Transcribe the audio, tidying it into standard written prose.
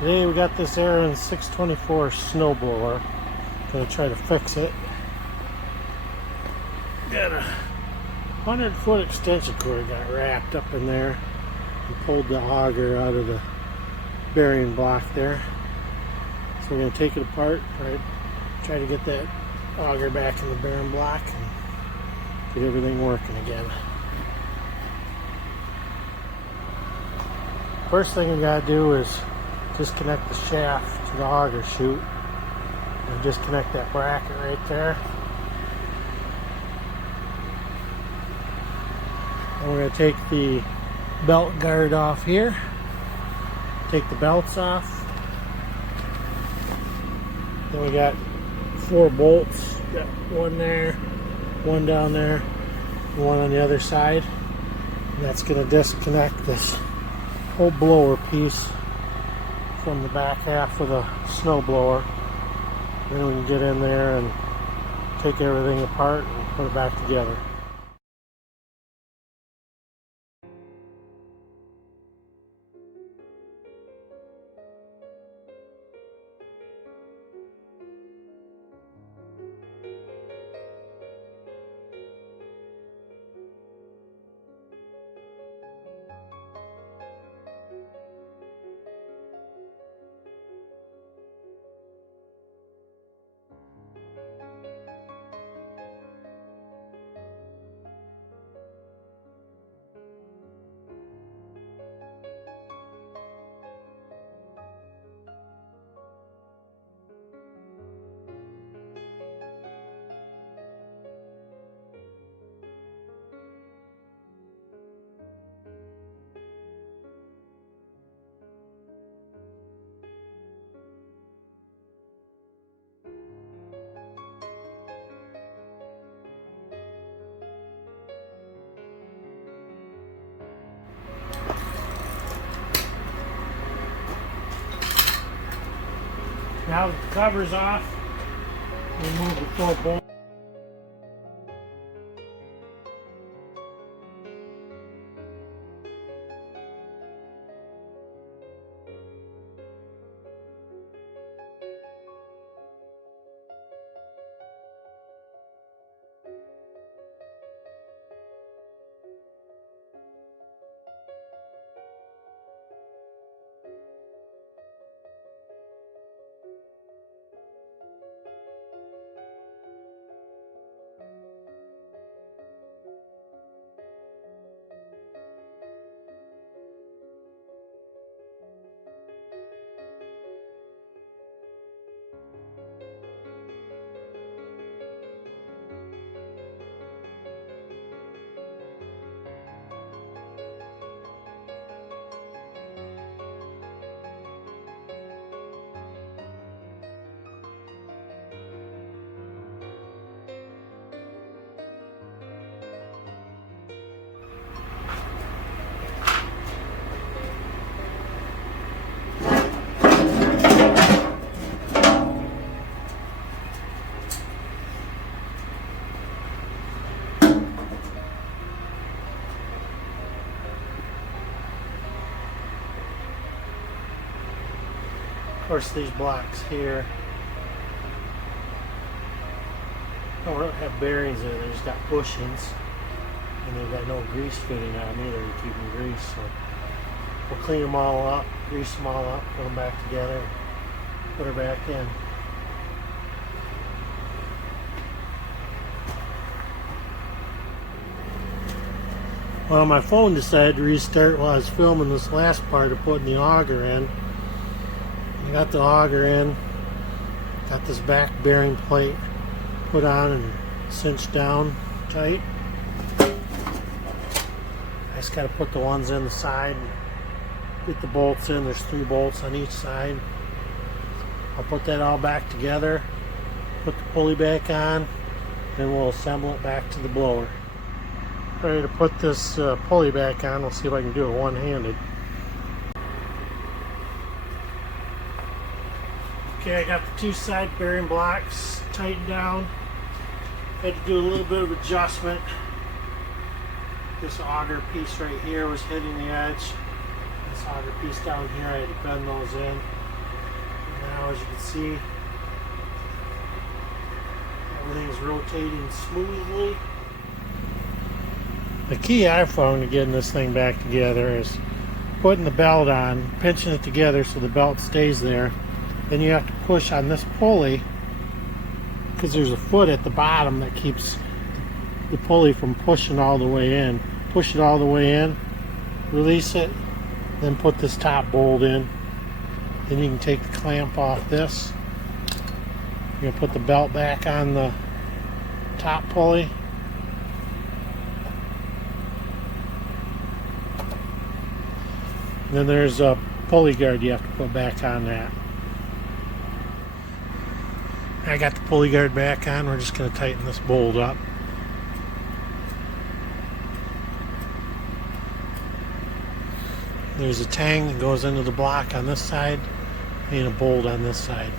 Today we got this Ariens 624 snowblower. Gonna try to fix it. Got a 100-foot extension cord got wrapped up in there and pulled the auger out of the bearing block there. So we're gonna take it apart, try to get that auger back in the bearing block and get everything working again. First thing we gotta do is disconnect the shaft to the auger chute and disconnect that bracket right there. And we're going to take the belt guard off here, take the belts off. Then we got 4 bolts, got one there, one down there, and one on the other side. And that's going to disconnect this whole blower piece from the back half of the snow blower. Then we can get in there and take everything apart and put it back together. Now that the cover's off, remove the 4 bolts. Of course, these blocks here don't have bearings in it, they just got bushings, and they've got no grease fitting on them either to keep them greased. So we'll clean them all up, grease them all up, put them back together, put her back in. Well, my phone decided to restart while I was filming this last part of putting the auger in. I got the auger in, got this back bearing plate put on and cinched down tight. I just got to put the ones in the side and get the bolts in. There's 3 bolts on each side. I'll put that all back together, put the pulley back on, then we'll assemble it back to the blower. Ready to put this pulley back on. We'll see if I can do it one-handed. Okay, I got the 2 side bearing blocks tightened down. Had to do a little bit of adjustment. This auger piece right here was hitting the edge. This auger piece down here, I had to bend those in. Now, as you can see, everything's rotating smoothly. The key I've found to getting this thing back together is putting the belt on, pinching it together so the belt stays there. Then you have to push on this pulley because there's a foot at the bottom that keeps the pulley from pushing all the way in. Push it all the way in, release it, then put this top bolt in. Then you can take the clamp off this. You're going to put the belt back on the top pulley. Then there's a pulley guard you have to put back on that. I got the pulley guard back on. We're just going to tighten this bolt up. There's a tang that goes into the block on this side and a bolt on this side.